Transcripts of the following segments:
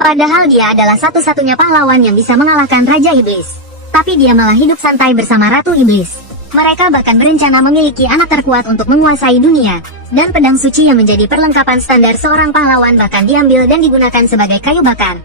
Padahal dia adalah satu-satunya pahlawan yang bisa mengalahkan Raja Iblis. Tapi dia malah hidup santai bersama Ratu Iblis. Mereka bahkan berencana memiliki anak terkuat untuk menguasai dunia. Dan pedang suci yang menjadi perlengkapan standar seorang pahlawan bahkan diambil dan digunakan sebagai kayu bakar.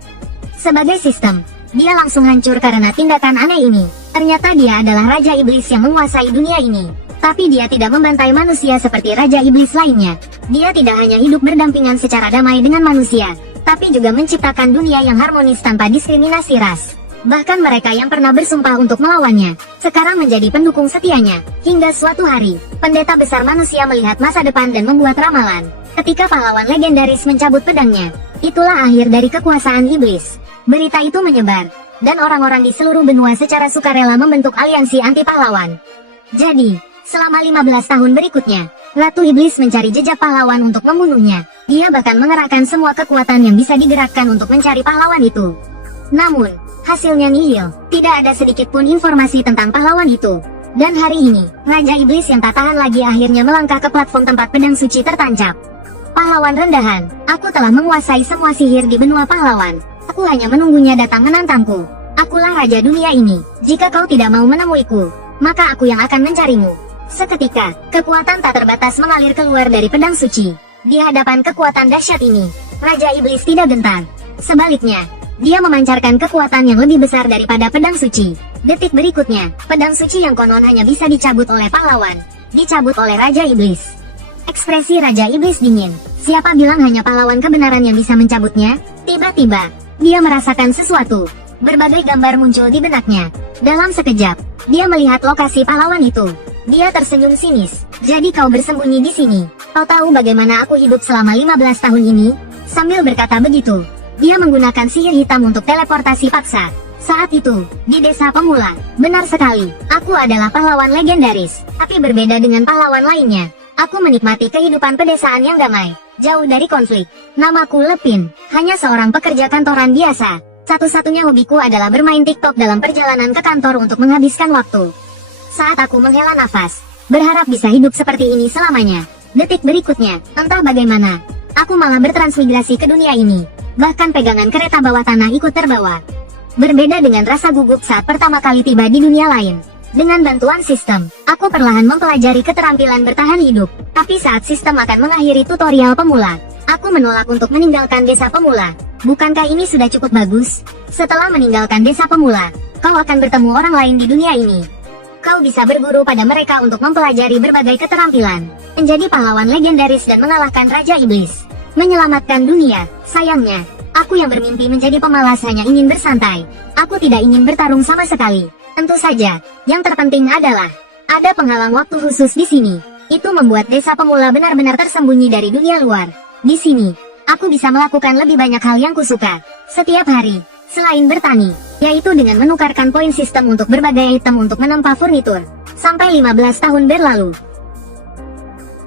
Sebagai sistem, dia langsung hancur karena tindakan aneh ini. Ternyata dia adalah Raja Iblis yang menguasai dunia ini. Tapi dia tidak membantai manusia seperti Raja Iblis lainnya. Dia tidak hanya hidup berdampingan secara damai dengan manusia, tapi juga menciptakan dunia yang harmonis tanpa diskriminasi ras. Bahkan mereka yang pernah bersumpah untuk melawannya, sekarang menjadi pendukung setianya. Hingga suatu hari, pendeta besar manusia melihat masa depan dan membuat ramalan. Ketika pahlawan legendaris mencabut pedangnya, itulah akhir dari kekuasaan iblis. Berita itu menyebar, dan orang-orang di seluruh benua secara sukarela membentuk aliansi anti pahlawan. Jadi, selama 15 tahun berikutnya, Ratu Iblis mencari jejak pahlawan untuk membunuhnya. Dia bahkan mengerahkan semua kekuatan yang bisa digerakkan untuk mencari pahlawan itu. Namun, hasilnya nihil, tidak ada sedikit pun informasi tentang pahlawan itu. Dan hari ini, Raja Iblis yang tak tahan lagi akhirnya melangkah ke platform tempat pedang suci tertancap. Pahlawan rendahan, aku telah menguasai semua sihir di benua pahlawan. Aku hanya menunggunya datang menantangku. Akulah Raja dunia ini. Jika kau tidak mau menemuiku, maka aku yang akan mencarimu. Seketika, kekuatan tak terbatas mengalir keluar dari pedang suci. Di hadapan kekuatan dahsyat ini, Raja Iblis tidak gentar. Sebaliknya, dia memancarkan kekuatan yang lebih besar daripada pedang suci. Detik berikutnya, pedang suci yang konon hanya bisa dicabut oleh pahlawan, dicabut oleh Raja Iblis. Ekspresi Raja Iblis dingin. Siapa bilang hanya pahlawan kebenaran yang bisa mencabutnya? Tiba-tiba, dia merasakan sesuatu. Berbagai gambar muncul di benaknya. Dalam sekejap, dia melihat lokasi pahlawan itu. Dia tersenyum sinis. Jadi kau bersembunyi di sini. Kau tahu bagaimana aku hidup selama 15 tahun ini? Sambil berkata begitu, dia menggunakan sihir hitam untuk teleportasi paksa. Saat itu, di desa pemula, benar sekali, aku adalah pahlawan legendaris. Tapi berbeda dengan pahlawan lainnya, aku menikmati kehidupan pedesaan yang damai, jauh dari konflik. Namaku Lepin, hanya seorang pekerja kantoran biasa. Satu-satunya hobiku adalah bermain TikTok dalam perjalanan ke kantor untuk menghabiskan waktu. Saat aku menghela nafas, berharap bisa hidup seperti ini selamanya. Detik berikutnya, entah bagaimana, aku malah bertransmigrasi ke dunia ini. Bahkan pegangan kereta bawah tanah ikut terbawa. Berbeda dengan rasa gugup saat pertama kali tiba di dunia lain. Dengan bantuan sistem, aku perlahan mempelajari keterampilan bertahan hidup. Tapi saat sistem akan mengakhiri tutorial pemula, aku menolak untuk meninggalkan desa pemula. Bukankah ini sudah cukup bagus? Setelah meninggalkan desa pemula, kau akan bertemu orang lain di dunia ini. Kau bisa berguru pada mereka untuk mempelajari berbagai keterampilan, menjadi pahlawan legendaris dan mengalahkan Raja Iblis. Menyelamatkan dunia. Sayangnya, aku yang bermimpi menjadi pemalas hanya ingin bersantai. Aku tidak ingin bertarung sama sekali. Tentu saja, yang terpenting adalah ada penghalang waktu khusus di sini. Itu membuat desa pemula benar-benar tersembunyi dari dunia luar. Di sini, aku bisa melakukan lebih banyak hal yang kusuka setiap hari, selain bertani, yaitu dengan menukarkan poin sistem untuk berbagai item untuk menempa furnitur. Sampai 15 tahun berlalu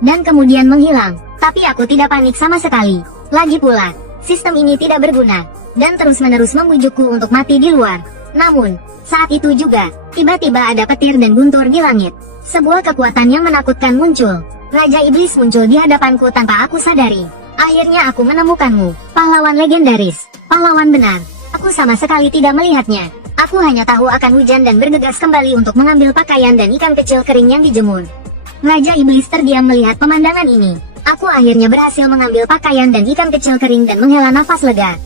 dan kemudian menghilang. Tapi aku tidak panik sama sekali. Lagi pula, sistem ini tidak berguna, dan terus-menerus membujukku untuk mati di luar. Namun, saat itu juga, tiba-tiba ada petir dan guntur di langit. Sebuah kekuatan yang menakutkan muncul. Raja Iblis muncul di hadapanku tanpa aku sadari. Akhirnya aku menemukanmu, pahlawan legendaris, pahlawan benar. Aku sama sekali tidak melihatnya. Aku hanya tahu akan hujan dan bergegas kembali untuk mengambil pakaian dan ikan kecil kering yang dijemur. Raja Iblis terdiam melihat pemandangan ini. Aku akhirnya berhasil mengambil pakaian dan ikan kecil kering dan menghela nafas lega.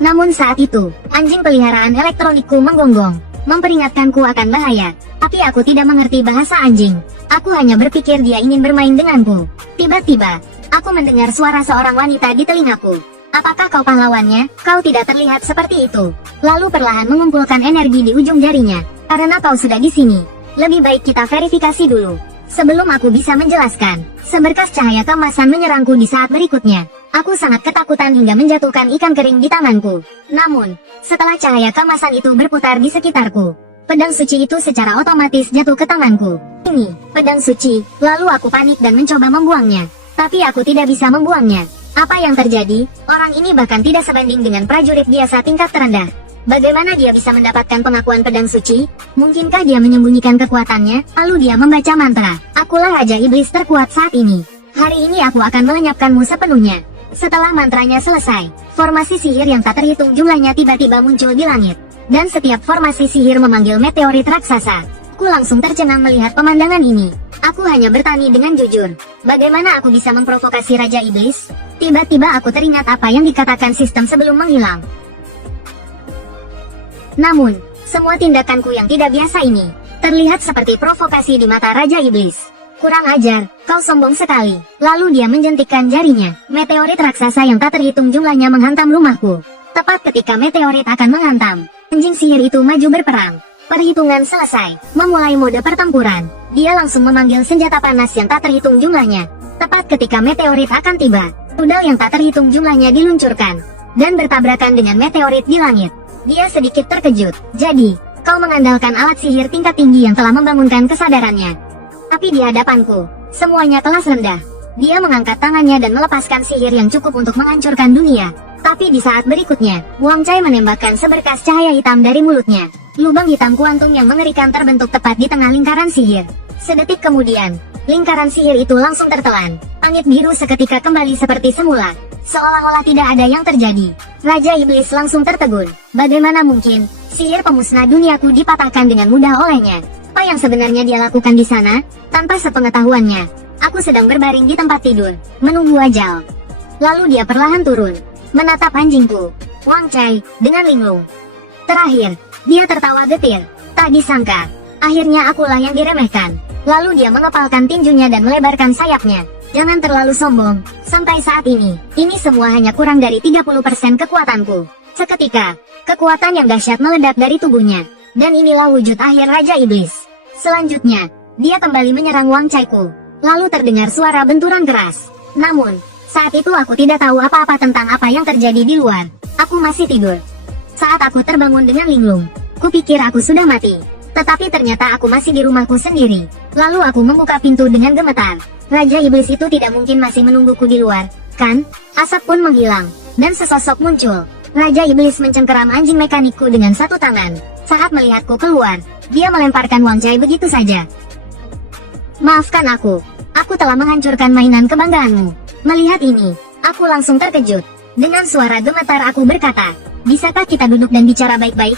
Namun saat itu, anjing peliharaan elektronikku menggonggong, memperingatkanku akan bahaya. Tapi aku tidak mengerti bahasa anjing. Aku hanya berpikir dia ingin bermain denganku. Tiba-tiba, aku mendengar suara seorang wanita di telingaku. Apakah kau pahlawannya? Kau tidak terlihat seperti itu. Lalu perlahan mengumpulkan energi di ujung jarinya. Karena kau sudah di sini, lebih baik kita verifikasi dulu. Sebelum aku bisa menjelaskan, seberkas cahaya keemasan menyerangku di saat berikutnya. Aku sangat ketakutan hingga menjatuhkan ikan kering di tanganku. Namun, setelah cahaya keemasan itu berputar di sekitarku, pedang suci itu secara otomatis jatuh ke tanganku. Ini, pedang suci. Lalu aku panik dan mencoba membuangnya. Tapi aku tidak bisa membuangnya. Apa yang terjadi? Orang ini bahkan tidak sebanding dengan prajurit biasa tingkat terendah. Bagaimana dia bisa mendapatkan pengakuan pedang suci? Mungkinkah dia menyembunyikan kekuatannya? Lalu dia membaca mantra. Akulah Raja Iblis terkuat saat ini. Hari ini aku akan melenyapkanmu sepenuhnya. Setelah mantranya selesai, formasi sihir yang tak terhitung jumlahnya tiba-tiba muncul di langit. Dan setiap formasi sihir memanggil meteorit raksasa. Aku langsung tercengang melihat pemandangan ini. Aku hanya bertani dengan jujur. Bagaimana aku bisa memprovokasi Raja Iblis? Tiba-tiba aku teringat apa yang dikatakan sistem sebelum menghilang. Namun, semua tindakanku yang tidak biasa ini terlihat seperti provokasi di mata Raja Iblis. Kurang ajar, kau sombong sekali. Lalu dia menjentikkan jarinya. Meteorit raksasa yang tak terhitung jumlahnya menghantam rumahku. Tepat ketika meteorit akan menghantam, anjing sihir itu maju berperang. Perhitungan selesai, memulai mode pertempuran. Dia langsung memanggil senjata panas yang tak terhitung jumlahnya. Tepat ketika meteorit akan tiba, rudal yang tak terhitung jumlahnya diluncurkan dan bertabrakan dengan meteorit di langit. Dia sedikit terkejut. Jadi, kau mengandalkan alat sihir tingkat tinggi yang telah membangunkan kesadarannya. Tapi di hadapanku, semuanya telah rendah. Dia mengangkat tangannya dan melepaskan sihir yang cukup untuk menghancurkan dunia. Tapi di saat berikutnya, Wang Chai menembakkan seberkas cahaya hitam dari mulutnya. Lubang hitam kuantum yang mengerikan terbentuk tepat di tengah lingkaran sihir. Sedetik kemudian, lingkaran sihir itu langsung tertelan. Langit biru seketika kembali seperti semula. Seolah-olah tidak ada yang terjadi. Raja Iblis langsung tertegun. Bagaimana mungkin, sihir pemusnah duniaku dipatahkan dengan mudah olehnya? Apa yang sebenarnya dia lakukan di sana? Tanpa sepengetahuannya, aku sedang berbaring di tempat tidur, menunggu ajal. Lalu dia perlahan turun, menatap anjingku, Wang Chai, dengan linglung. Terakhir, dia tertawa getir. Tak disangka, akhirnya akulah yang diremehkan. Lalu dia mengepalkan tinjunya dan melebarkan sayapnya. Jangan terlalu sombong. Sampai saat ini semua hanya kurang dari 30% kekuatanku. Seketika, kekuatan yang dahsyat meledak dari tubuhnya. Dan inilah wujud akhir Raja Iblis. Selanjutnya, dia kembali menyerang Wang Chai-ku. Lalu terdengar suara benturan keras. Namun, saat itu aku tidak tahu apa-apa tentang apa yang terjadi di luar. Aku masih tidur. Saat aku terbangun dengan linglung, kupikir aku sudah mati. Tetapi ternyata aku masih di rumahku sendiri. Lalu aku membuka pintu dengan gemetar. Raja Iblis itu tidak mungkin masih menungguku di luar, kan? Asap pun menghilang, dan sesosok muncul. Raja Iblis mencengkeram anjing mekanikku dengan satu tangan. Saat melihatku keluar, dia melemparkan Wang Chai begitu saja. Maafkan aku telah menghancurkan mainan kebanggaanmu. Melihat ini, aku langsung terkejut. Dengan suara gemetar aku berkata, bisakah kita duduk dan bicara baik-baik?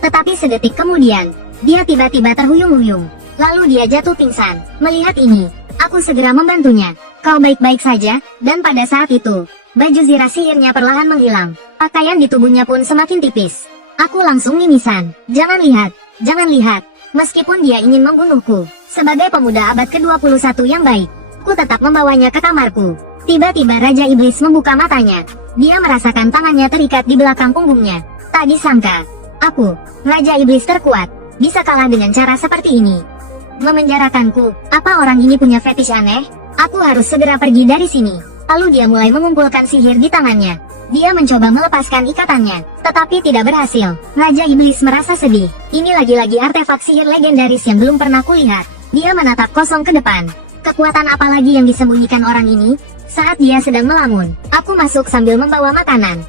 Tetapi sedetik kemudian, dia tiba-tiba terhuyung-huyung. Lalu dia jatuh pingsan. Melihat ini, aku segera membantunya. Kau baik-baik saja? Dan pada saat itu, baju zirah sihirnya perlahan menghilang. Pakaian di tubuhnya pun semakin tipis. Aku langsung mimisan. Jangan lihat. Meskipun dia ingin membunuhku, sebagai pemuda abad ke-21 yang baik, ku tetap membawanya ke kamarku. Tiba-tiba Raja Iblis membuka matanya. Dia merasakan tangannya terikat di belakang punggungnya. Tak disangka, aku, Raja Iblis terkuat, bisa kalah dengan cara seperti ini. Memenjarakanku, apa orang ini punya fetish aneh? Aku harus segera pergi dari sini. Lalu dia mulai mengumpulkan sihir di tangannya. Dia mencoba melepaskan ikatannya, tetapi tidak berhasil. Raja Iblis merasa sedih. Ini lagi-lagi artefak sihir legendaris yang belum pernah kulihat. Dia menatap kosong ke depan. Kekuatan apa lagi yang disembunyikan orang ini? Saat dia sedang melamun, aku masuk sambil membawa makanan.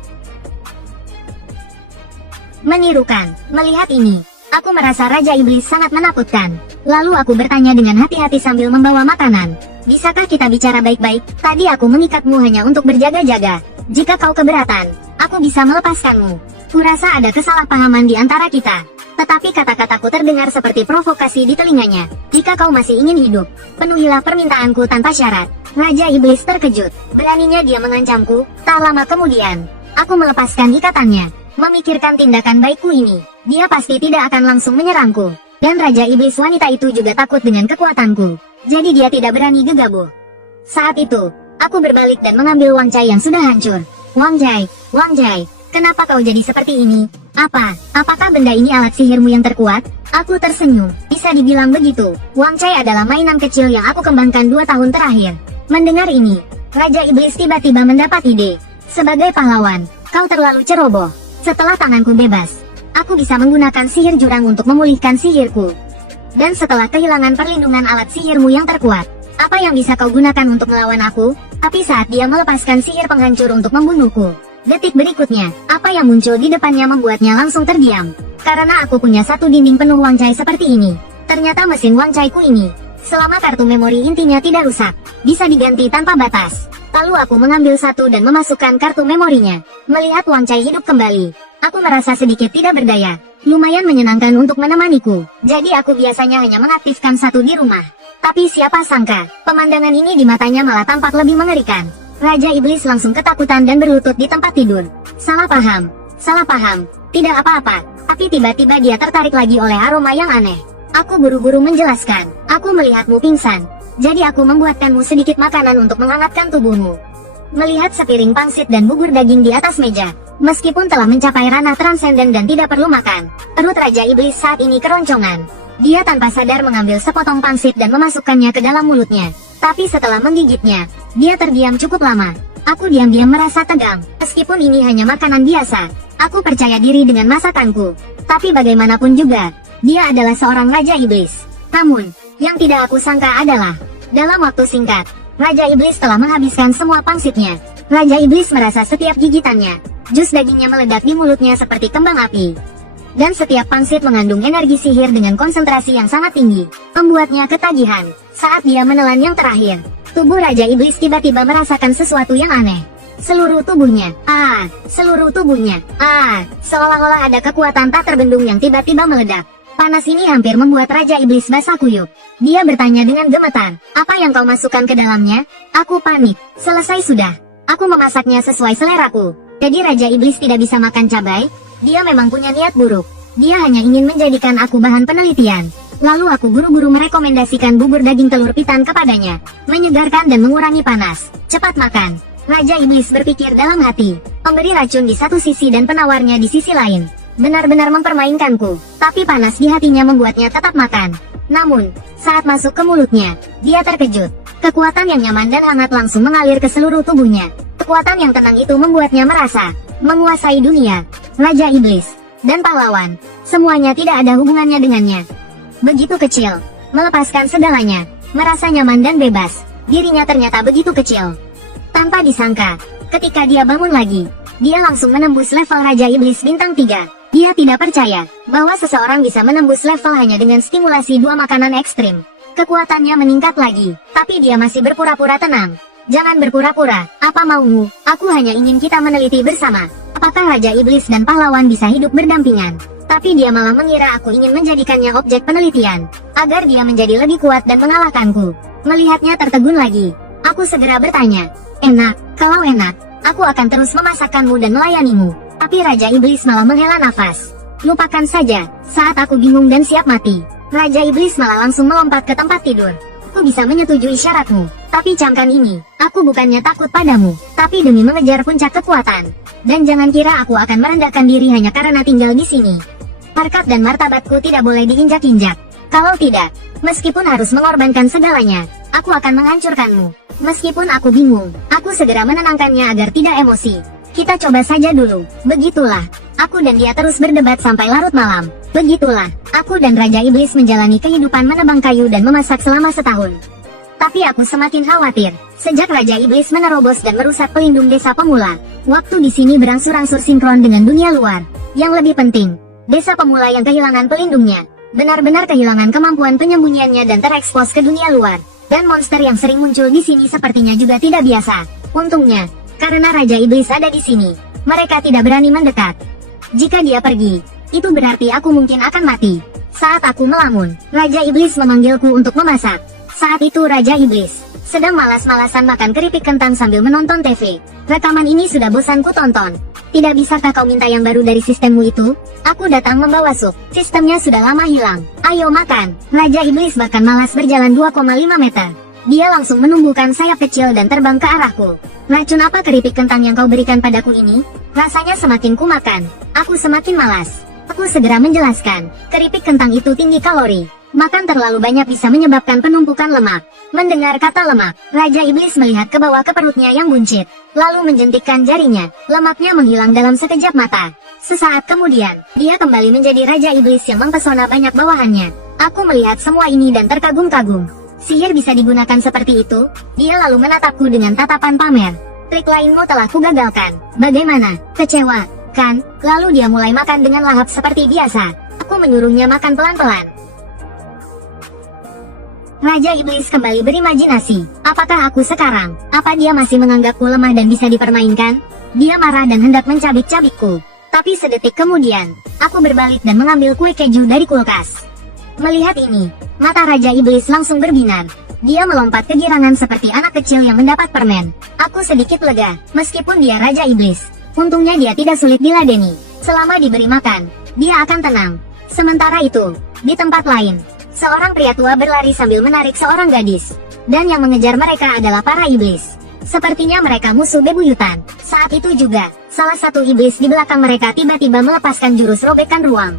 Menirukan. Melihat ini, aku merasa Raja Iblis sangat menakutkan. Lalu aku bertanya dengan hati-hati sambil membawa makanan. Bisakah kita bicara baik-baik? Tadi aku mengikatmu hanya untuk berjaga-jaga. Jika kau keberatan, aku bisa melepaskanmu. Kurasa ada kesalahpahaman di antara kita. Tetapi kata-kataku terdengar seperti provokasi di telinganya. Jika kau masih ingin hidup, penuhilah permintaanku tanpa syarat. Raja Iblis terkejut. Beraninya dia mengancamku. Tak lama kemudian, aku melepaskan ikatannya. Memikirkan tindakan baikku ini, dia pasti tidak akan langsung menyerangku. Dan Raja Iblis wanita itu juga takut dengan kekuatanku. Jadi dia tidak berani gegabah. Saat itu, aku berbalik dan mengambil Wang Chai yang sudah hancur. Wang Chai, kenapa kau jadi seperti ini? Apakah benda ini alat sihirmu yang terkuat? Aku tersenyum. Bisa dibilang begitu. Wang Chai adalah mainan kecil yang aku kembangkan 2 tahun terakhir. Mendengar ini, Raja Iblis tiba-tiba mendapat ide. Sebagai pahlawan, kau terlalu ceroboh. Setelah tanganku bebas, aku bisa menggunakan sihir jurang untuk memulihkan sihirku. Dan setelah kehilangan perlindungan alat sihirmu yang terkuat, apa yang bisa kau gunakan untuk melawan aku? Tapi saat dia melepaskan sihir penghancur untuk membunuhku, detik berikutnya, apa yang muncul di depannya membuatnya langsung terdiam. Karena aku punya satu dinding penuh Wang Chai seperti ini. Ternyata mesin Wang Chai ku ini, selama kartu memori intinya tidak rusak, bisa diganti tanpa batas. Lalu aku mengambil satu dan memasukkan kartu memorinya. Melihat Wang Cai hidup kembali, aku merasa sedikit tidak berdaya. Lumayan menyenangkan untuk menemaniku. Jadi aku biasanya hanya mengaktifkan satu di rumah. Tapi siapa sangka, pemandangan ini di matanya malah tampak lebih mengerikan. Raja Iblis langsung ketakutan dan berlutut di tempat tidur. Salah paham, tidak apa-apa. Tapi tiba-tiba dia tertarik lagi oleh aroma yang aneh. Aku buru-buru menjelaskan, aku melihatmu pingsan. Jadi aku membuatkanmu sedikit makanan untuk menghangatkan tubuhmu. Melihat sepiring pangsit dan bubur daging di atas meja, meskipun telah mencapai ranah transenden dan tidak perlu makan, perut Raja Iblis saat ini keroncongan. Dia tanpa sadar mengambil sepotong pangsit dan memasukkannya ke dalam mulutnya. Tapi setelah menggigitnya, dia terdiam cukup lama. Aku diam-diam merasa tegang. Meskipun ini hanya makanan biasa, aku percaya diri dengan masakanku. Tapi bagaimanapun juga, dia adalah seorang Raja Iblis. Namun, yang tidak aku sangka adalah, dalam waktu singkat, Raja Iblis telah menghabiskan semua pangsitnya. Raja Iblis merasa setiap gigitannya, jus dagingnya meledak di mulutnya seperti kembang api. Dan setiap pangsit mengandung energi sihir dengan konsentrasi yang sangat tinggi, membuatnya ketagihan. Saat dia menelan yang terakhir, tubuh Raja Iblis tiba-tiba merasakan sesuatu yang aneh. Seluruh tubuhnya, seolah-olah ada kekuatan tak terbendung yang tiba-tiba meledak. Panas ini hampir membuat Raja Iblis basah kuyup. Dia bertanya dengan gemetar, apa yang kau masukkan ke dalamnya? Aku panik. Selesai sudah. Aku memasaknya sesuai seleraku. Jadi Raja Iblis tidak bisa makan cabai? Dia memang punya niat buruk. Dia hanya ingin menjadikan aku bahan penelitian. Lalu aku buru-buru merekomendasikan bubur daging telur pitan kepadanya. Menyegarkan dan mengurangi panas. Cepat makan. Raja Iblis berpikir dalam hati. Pemberi racun di satu sisi dan penawarnya di sisi lain. Benar-benar mempermainkanku. Tapi panas di hatinya membuatnya tetap makan. Namun, saat masuk ke mulutnya, dia terkejut. Kekuatan yang nyaman dan hangat langsung mengalir ke seluruh tubuhnya. Kekuatan yang tenang itu membuatnya merasa menguasai dunia. Raja Iblis dan pahlawan, semuanya tidak ada hubungannya dengannya. Begitu kecil, melepaskan segalanya, merasa nyaman dan bebas. Dirinya ternyata begitu kecil. Tanpa disangka, ketika dia bangun lagi, dia langsung menembus level Raja Iblis bintang 3. Dia tidak percaya bahwa seseorang bisa menembus level hanya dengan stimulasi 2 makanan ekstrim. Kekuatannya meningkat lagi, tapi dia masih berpura-pura tenang. Jangan berpura-pura, apa maumu? Aku hanya ingin kita meneliti bersama. Apakah Raja Iblis dan pahlawan bisa hidup berdampingan? Tapi dia malah mengira aku ingin menjadikannya objek penelitian, agar dia menjadi lebih kuat dan mengalahkanku. Melihatnya tertegun lagi, aku segera bertanya, enak, kalau enak, aku akan terus memasakkanmu dan melayanimu. Tapi Raja Iblis malah menghela nafas. Lupakan saja, saat aku bingung dan siap mati, Raja Iblis malah langsung melompat ke tempat tidur. Aku bisa menyetujui syaratmu, tapi camkan ini, aku bukannya takut padamu, tapi demi mengejar puncak kekuatan. Dan jangan kira aku akan merendahkan diri hanya karena tinggal di sini. Harkat dan martabatku tidak boleh diinjak-injak. Kalau tidak, meskipun harus mengorbankan segalanya, aku akan menghancurkanmu. Meskipun aku bingung, aku segera menenangkannya agar tidak emosi. Kita coba saja dulu. Begitulah, aku dan dia terus berdebat sampai larut malam. Begitulah, aku dan Raja Iblis menjalani kehidupan menebang kayu dan memasak selama setahun. Tapi aku semakin khawatir, sejak Raja Iblis menerobos dan merusak pelindung desa pemula. Waktu di sini berangsur-angsur sinkron dengan dunia luar. Yang lebih penting, desa pemula yang kehilangan pelindungnya, benar-benar kehilangan kemampuan penyembunyiannya dan terekspos ke dunia luar. Dan monster yang sering muncul di sini sepertinya juga tidak biasa. Untungnya, karena Raja Iblis ada di sini, mereka tidak berani mendekat. Jika dia pergi, itu berarti aku mungkin akan mati. Saat aku melamun, Raja Iblis memanggilku untuk memasak. Saat itu Raja Iblis sedang malas-malasan makan keripik kentang sambil menonton TV. Rekaman ini sudah bosan ku tonton. Tidak bisakah kau minta yang baru dari sistemmu itu? Aku datang membawa sup. Sistemnya sudah lama hilang. Ayo makan. Raja Iblis bahkan malas berjalan 2,5 meter. Dia langsung menumbuhkan sayap kecil dan terbang ke arahku. Racun apa keripik kentang yang kau berikan padaku ini? Rasanya semakin ku makan, aku semakin malas. Aku segera menjelaskan, keripik kentang itu tinggi kalori. Makan terlalu banyak bisa menyebabkan penumpukan lemak. Mendengar kata lemak, Raja Iblis melihat ke bawah ke perutnya yang buncit, lalu menjentikkan jarinya. Lemaknya menghilang dalam sekejap mata. Sesaat kemudian, dia kembali menjadi Raja Iblis yang mempesona banyak bawahannya. Aku melihat semua ini dan terkagum-kagum. Sihir bisa digunakan seperti itu? Dia lalu menatapku dengan tatapan pamer. Trik lainmu telah kugagalkan. Bagaimana? Kecewa, kan? Lalu dia mulai makan dengan lahap seperti biasa. Aku menyuruhnya makan pelan-pelan. Raja Iblis kembali berimajinasi. Apakah aku sekarang? Apa dia masih menganggapku lemah dan bisa dipermainkan? Dia marah dan hendak mencabik-cabikku. Tapi sedetik kemudian, aku berbalik dan mengambil kue keju dari kulkas. Melihat ini, mata Raja Iblis langsung berbinar. Dia melompat kegirangan seperti anak kecil yang mendapat permen. Aku sedikit lega, meskipun dia Raja Iblis. Untungnya dia tidak sulit diladeni. Selama diberi makan, dia akan tenang. Sementara itu, di tempat lain, seorang pria tua berlari sambil menarik seorang gadis. Dan yang mengejar mereka adalah para iblis. Sepertinya mereka musuh bebuyutan. Saat itu juga, salah satu iblis di belakang mereka tiba-tiba melepaskan jurus robekan ruang.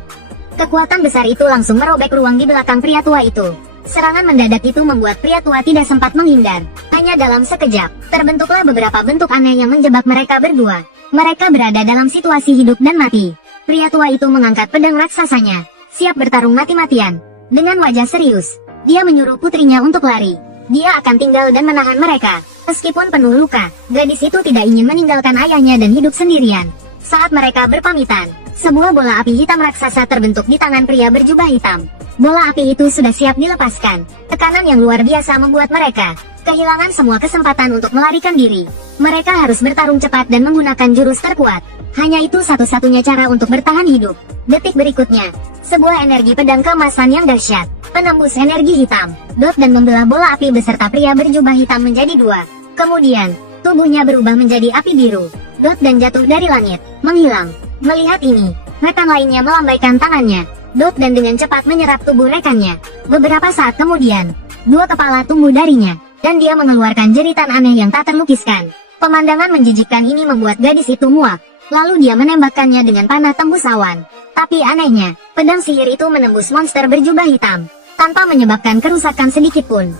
Kekuatan besar itu langsung merobek ruang di belakang pria tua itu. Serangan mendadak itu membuat pria tua tidak sempat menghindar. Hanya dalam sekejap, terbentuklah beberapa bentuk aneh yang menjebak mereka berdua. Mereka berada dalam situasi hidup dan mati. Pria tua itu mengangkat pedang raksasanya, siap bertarung mati-matian. Dengan wajah serius, dia menyuruh putrinya untuk lari. Dia akan tinggal dan menahan mereka. Meskipun penuh luka, gadis itu tidak ingin meninggalkan ayahnya dan hidup sendirian. Saat mereka berpamitan, sebuah bola api hitam raksasa terbentuk di tangan pria berjubah hitam. Bola api itu sudah siap dilepaskan. Tekanan yang luar biasa membuat mereka kehilangan semua kesempatan untuk melarikan diri. Mereka harus bertarung cepat dan menggunakan jurus terkuat. Hanya itu satu-satunya cara untuk bertahan hidup. Detik berikutnya, sebuah energi pedang keemasan yang dahsyat, penembus energi hitam, dot dan membelah bola api beserta pria berjubah hitam menjadi dua. Kemudian, tubuhnya berubah menjadi api biru, dot dan jatuh dari langit, menghilang. Melihat ini, rekan lainnya melambaikan tangannya, dot dan dengan cepat menyerap tubuh rekannya. Beberapa saat kemudian, dua kepala tumbuh darinya, dan dia mengeluarkan jeritan aneh yang tak terlukiskan. Pemandangan menjijikkan ini membuat gadis itu muak. Lalu dia menembakkannya dengan panah tembus awan. Tapi anehnya, pedang sihir itu menembus monster berjubah hitam, tanpa menyebabkan kerusakan sedikit pun.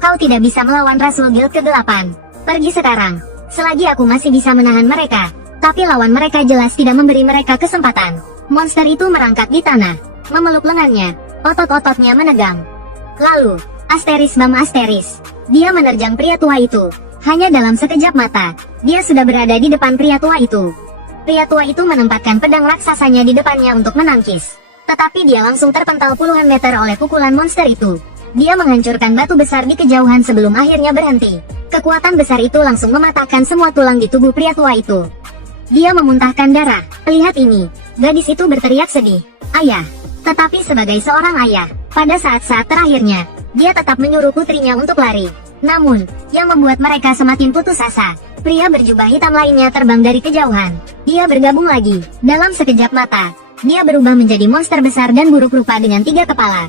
Kau tidak bisa melawan Rasul Guild ke-8. Pergi sekarang. Selagi aku masih bisa menahan mereka. Tapi lawan mereka jelas tidak memberi mereka kesempatan. Monster itu merangkak di tanah, memeluk lengannya, otot-ototnya menegang. Lalu, asteris bam asteris. Dia menerjang pria tua itu. Hanya dalam sekejap mata, dia sudah berada di depan pria tua itu. Pria tua itu menempatkan pedang raksasanya di depannya untuk menangkis. Tetapi dia langsung terpental puluhan meter oleh pukulan monster itu. Dia menghancurkan batu besar di kejauhan sebelum akhirnya berhenti. Kekuatan besar itu langsung mematahkan semua tulang di tubuh pria tua itu. Dia memuntahkan darah. Lihat ini, gadis itu berteriak sedih. Ayah. Tetapi sebagai seorang ayah, pada saat-saat terakhirnya, dia tetap menyuruh putrinya untuk lari. Namun, yang membuat mereka semakin putus asa, pria berjubah hitam lainnya terbang dari kejauhan. Dia bergabung lagi. Dalam sekejap mata, dia berubah menjadi monster besar dan buruk rupa dengan 3 kepala.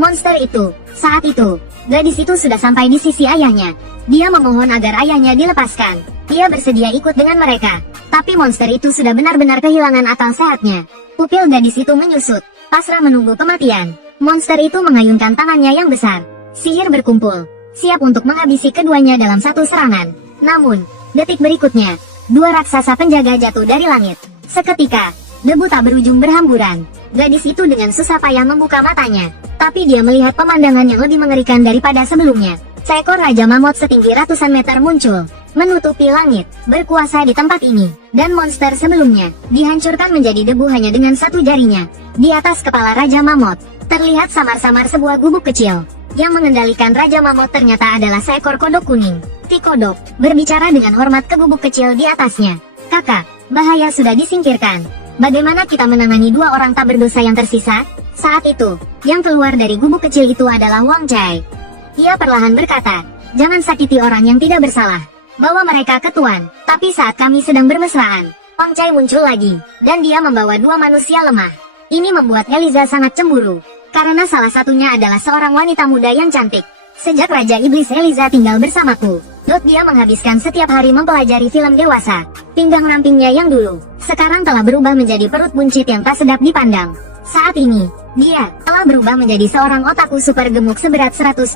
Monster itu, saat itu, gadis itu sudah sampai di sisi ayahnya. Dia memohon agar ayahnya dilepaskan. Dia bersedia ikut dengan mereka. Tapi monster itu sudah benar-benar kehilangan akal sehatnya. Pupil gadis itu menyusut, pasrah menunggu kematian. Monster itu mengayunkan tangannya yang besar. Sihir berkumpul, siap untuk menghabisi keduanya dalam satu serangan. Namun, detik berikutnya, 2 raksasa penjaga jatuh dari langit. Seketika, debu tak berujung berhamburan. Gadis itu dengan susah payah membuka matanya. Tapi dia melihat pemandangan yang lebih mengerikan daripada sebelumnya. Seekor Raja Mammoth setinggi ratusan meter muncul, menutupi langit, berkuasa di tempat ini. Dan monster sebelumnya, dihancurkan menjadi debu hanya dengan 1 jarinya. Di atas kepala Raja Mammoth, terlihat samar-samar sebuah gubuk kecil. Yang mengendalikan Raja Mammoth ternyata adalah seekor kodok kuning. Si kodok berbicara dengan hormat ke gubuk kecil di atasnya. Kakak, bahaya sudah disingkirkan. Bagaimana kita menangani 2 orang tak berdosa yang tersisa? Saat itu, yang keluar dari gubuk kecil itu adalah Wang Chai. Ia perlahan berkata, jangan sakiti orang yang tidak bersalah. Bawa mereka ke Tuan. Tapi saat kami sedang bermesraan, Wang Chai muncul lagi, dan dia membawa 2 manusia lemah. Ini membuat Eliza sangat cemburu. Karena salah satunya adalah seorang wanita muda yang cantik. Sejak Raja Iblis Eliza tinggal bersamaku, dia menghabiskan setiap hari mempelajari film dewasa. Pinggang rampingnya yang dulu, sekarang telah berubah menjadi perut buncit yang tak sedap dipandang. Saat ini, dia telah berubah menjadi seorang otaku super gemuk seberat 125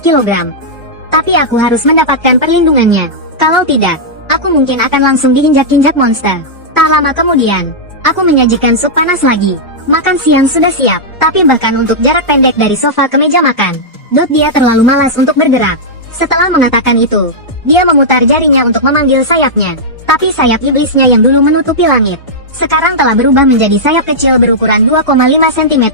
kg. Tapi aku harus mendapatkan perlindungannya. Kalau tidak, aku mungkin akan langsung diinjak-injak monster. Tak lama kemudian, aku menyajikan sup panas lagi. Makan siang sudah siap, tapi bahkan untuk jarak pendek dari sofa ke meja makan, dia terlalu malas untuk bergerak. Setelah mengatakan itu, dia memutar jarinya untuk memanggil sayapnya. Tapi sayap iblisnya yang dulu menutupi langit, sekarang telah berubah menjadi sayap kecil berukuran 2,5 cm.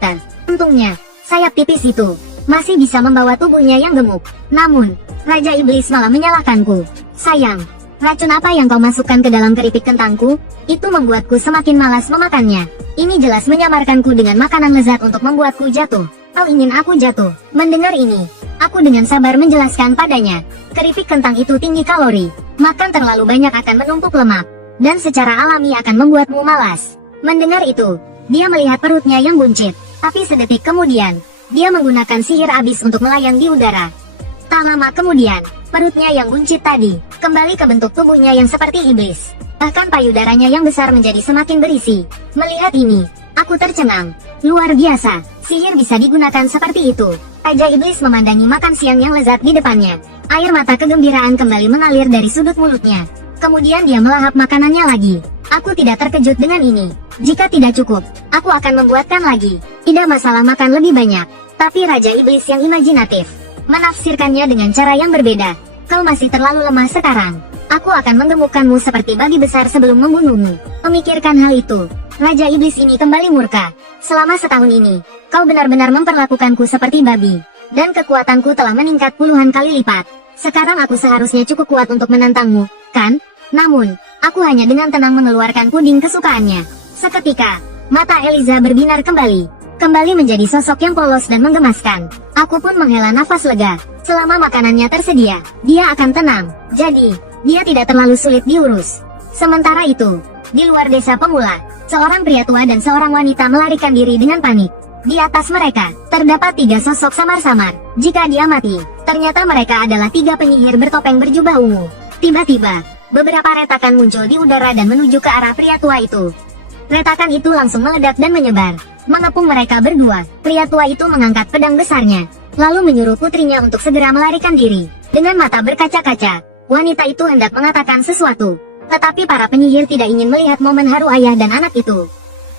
Untungnya, sayap tipis itu masih bisa membawa tubuhnya yang gemuk. Namun, Raja Iblis malah menyalahkanku. Sayang, racun apa yang kau masukkan ke dalam keripik kentangku? Itu membuatku semakin malas memakannya. Ini jelas menyamarkanku dengan makanan lezat untuk membuatku jatuh. Kau ingin aku jatuh? Mendengar ini, aku dengan sabar menjelaskan padanya. Keripik kentang itu tinggi kalori. Makan terlalu banyak akan menumpuk lemak. Dan secara alami akan membuatmu malas. Mendengar itu, dia melihat perutnya yang buncit. Tapi sedetik kemudian, dia menggunakan sihir abis untuk melayang di udara. Tak lama kemudian, perutnya yang buncit tadi, kembali ke bentuk tubuhnya yang seperti iblis. Bahkan payudaranya yang besar menjadi semakin berisi. Melihat ini, aku tercengang. Luar biasa, sihir bisa digunakan seperti itu. Raja Iblis memandangi makan siang yang lezat di depannya. Air mata kegembiraan kembali mengalir dari sudut mulutnya. Kemudian dia melahap makanannya lagi. Aku tidak terkejut dengan ini. Jika tidak cukup, aku akan membuatkan lagi. Tidak masalah makan lebih banyak. Tapi Raja Iblis yang imajinatif menafsirkannya dengan cara yang berbeda. Kau masih terlalu lemah sekarang. Aku akan menggemukkanmu seperti babi besar sebelum membunuhmu. Memikirkan hal itu, Raja Iblis ini kembali murka. Selama setahun ini, kau benar-benar memperlakukanku seperti babi. Dan kekuatanku telah meningkat puluhan kali lipat. Sekarang aku seharusnya cukup kuat untuk menantangmu, kan? Namun, aku hanya dengan tenang mengeluarkan puding kesukaannya. Seketika, mata Eliza berbinar kembali. Kembali menjadi sosok yang polos dan menggemaskan. Aku pun menghela nafas lega. Selama makanannya tersedia, dia akan tenang. Jadi, dia tidak terlalu sulit diurus. Sementara itu, di luar desa pemula, seorang pria tua dan seorang wanita melarikan diri dengan panik. Di atas mereka, terdapat 3 sosok samar-samar. Jika dia mati, ternyata mereka adalah 3 penyihir bertopeng berjubah ungu. Tiba-tiba, beberapa retakan muncul di udara dan menuju ke arah pria tua itu. Retakan itu langsung meledak dan menyebar, mengepung mereka berdua. Pria tua itu mengangkat pedang besarnya, lalu menyuruh putrinya untuk segera melarikan diri. Dengan mata berkaca-kaca, wanita itu hendak mengatakan sesuatu. Tetapi para penyihir tidak ingin melihat momen haru ayah dan anak itu.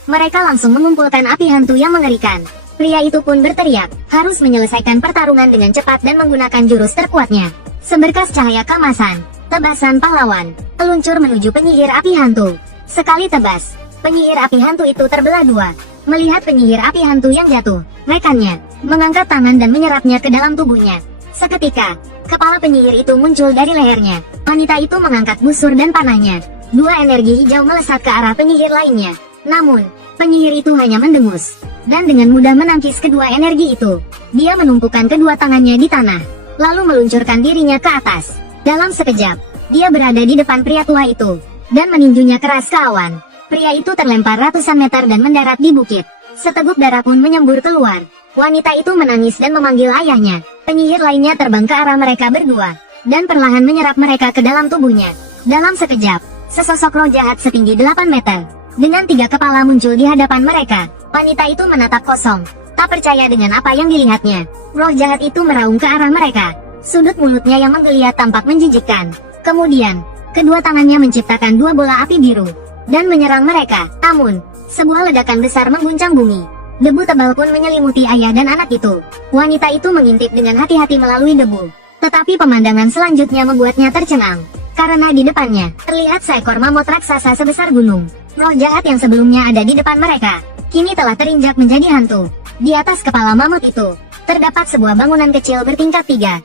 Mereka langsung mengumpulkan api hantu yang mengerikan. Pria itu pun berteriak, harus menyelesaikan pertarungan dengan cepat dan menggunakan jurus terkuatnya. Seberkas cahaya kemasan, tebasan pahlawan, meluncur menuju penyihir api hantu. Sekali tebas, penyihir api hantu itu terbelah 2. Melihat penyihir api hantu yang jatuh, rekannya mengangkat tangan dan menyerapnya ke dalam tubuhnya. Seketika, kepala penyihir itu muncul dari lehernya. Wanita itu mengangkat busur dan panahnya. 2 energi hijau melesat ke arah penyihir lainnya. Namun, penyihir itu hanya mendengus. Dan dengan mudah menangkis kedua energi itu. Dia menumpukan kedua tangannya di tanah, lalu meluncurkan dirinya ke atas. Dalam sekejap, dia berada di depan pria tua itu, dan meninjunya keras ke awan. Pria itu terlempar ratusan meter dan mendarat di bukit. Seteguk darah pun menyembur keluar. Wanita itu menangis dan memanggil ayahnya. Penyihir lainnya terbang ke arah mereka berdua, dan perlahan menyerap mereka ke dalam tubuhnya. Dalam sekejap, sesosok roh jahat setinggi 8 meter, dengan 3 kepala muncul di hadapan mereka. Wanita itu menatap kosong, tak percaya dengan apa yang dilihatnya. Roh jahat itu meraung ke arah mereka. Sudut mulutnya yang menggeliat tampak menjijikkan. Kemudian, kedua tangannya menciptakan 2 bola api biru, dan menyerang mereka. Namun, sebuah ledakan besar mengguncang bumi. Debu tebal pun menyelimuti ayah dan anak itu. Wanita itu mengintip dengan hati-hati melalui debu. Tetapi pemandangan selanjutnya membuatnya tercengang. Karena di depannya, terlihat seekor mamut raksasa sebesar gunung. Roh jahat yang sebelumnya ada di depan mereka, kini telah terinjak menjadi hantu. Di atas kepala mamut itu, terdapat sebuah bangunan kecil bertingkat 3.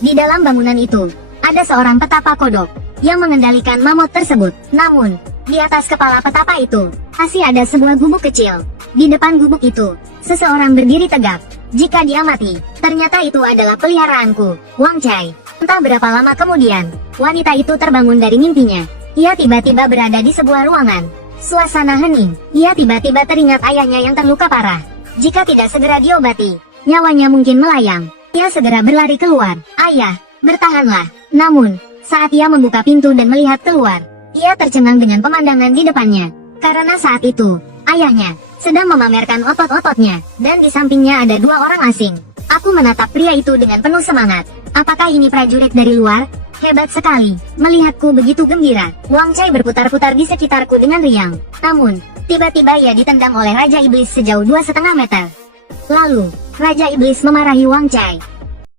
Di dalam bangunan itu, ada seorang petapa kodok, yang mengendalikan mamut tersebut. Namun, di atas kepala petapa itu, masih ada sebuah gubuk kecil. Di depan gubuk itu, seseorang berdiri tegap. Jika dia mati, ternyata itu adalah peliharaanku, Wang Chai. Entah berapa lama kemudian, wanita itu terbangun dari mimpinya. Ia tiba-tiba berada di sebuah ruangan. Suasana hening. Ia tiba-tiba teringat ayahnya yang terluka parah. Jika tidak segera diobati, nyawanya mungkin melayang. Ia segera berlari keluar. Ayah, bertahanlah. Namun, saat ia membuka pintu dan melihat keluar, ia tercengang dengan pemandangan di depannya. Karena saat itu, ayahnya sedang memamerkan otot-ototnya, dan di sampingnya ada 2 orang asing. Aku menatap pria itu dengan penuh semangat. Apakah ini prajurit dari luar? Hebat sekali, melihatku begitu gembira. Wang Chai berputar-putar di sekitarku dengan riang. Namun, tiba-tiba ia ditendang oleh Raja Iblis sejauh 2,5 meter. Lalu, Raja Iblis memarahi Wang Chai.